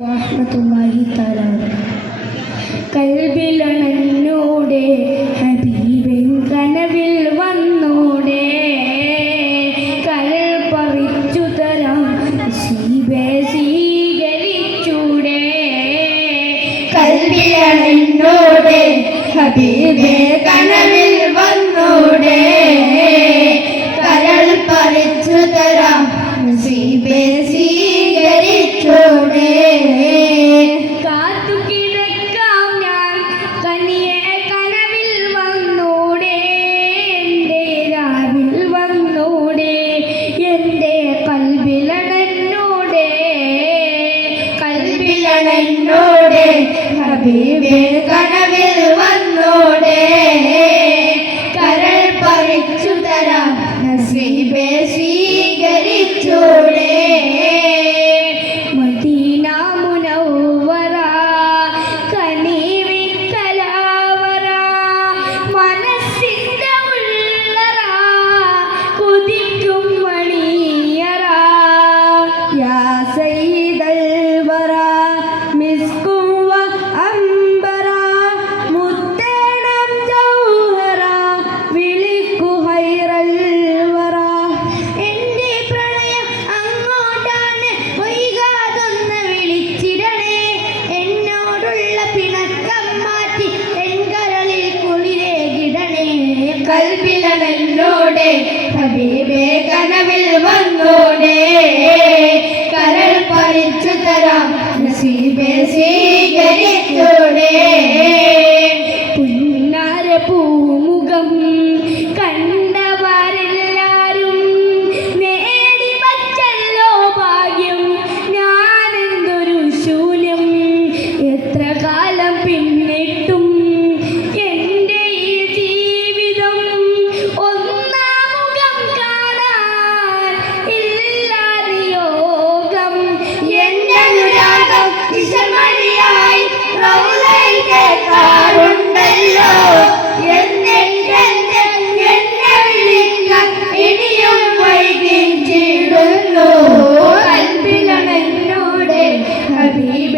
റഹ്മത്തുള്ളാഹി തആല കൽബിലണഞ്ഞൂടെ ഹബീബിൻ കനവിൽ വന്നൂടെ കരൾ പറിച്ചു തരാം നസീബേ സ്വീകരിച്ചൂടെ കൽബിലണഞ്ഞൂടെ ഹബീബേ കനവിൽ വന്നൂടെ കരൾ പറിച്ചു തരാം നസീബേ സ്വീകരിച്ചൂടെ കൽബിലണഞ്ഞൂടെ ഹബീബേ കനവിൽ വന്നൂടെ കരൾ പറിച്ചു തരാം നസീബേ സ്വീകരിച്ചൂടെ മദീന മുനവ്വറ കനീവിൻ കലാവറ മനസ്സിന്റെ ഉള്ളറ കുതിക്കും മണിയറ യാ സയ്യിദൽ വറ മിസ്കും വ അംബറ മുത്തേണം ജൗഹറ വിളിക്കു ഹൈറൽ വറ എന്റെ പ്രണയം അങ്ങോട്ടാണ് ഒയ്യാതൊന്ന് വിളിച്ചിടണേ എന്നോടുള്ള പിണക്കം മാറ്റി എൻകരളിൽ കുളിരേകിടണേ കൽബിലണഞ്ഞൂടെ ഹബീബേ കനവിൽ വന്നൂടെ കരൾ പറിച്ചു തരാം നസീബേ സ്വീകരിച്ചൂടെ പുന്നാര പൂമുഖം കണ്ടവരെല്ലാരും നേടി വച്ചല്ലോ ഭാഗ്യം ഞാനെന്തൊരു ശൂന്യം എത്ര കാലം പിന്നിട്ടും എൻ്റെ ഈ ജീവിതം ഒന്നാം മുഖം കാണാൻ ഇല്ല നിയോഗം എന്റെ അനുരാഗം വിഷമണിയായി റൗളയിൽ കേൾക്കാറുണ്ടല്ലോ എന്നെ വിളിക്കാൻ ഇനിയും വൈകിച്ചിടുന്നു കൽബിലണഞ്ഞൂടെ ഹബീബേ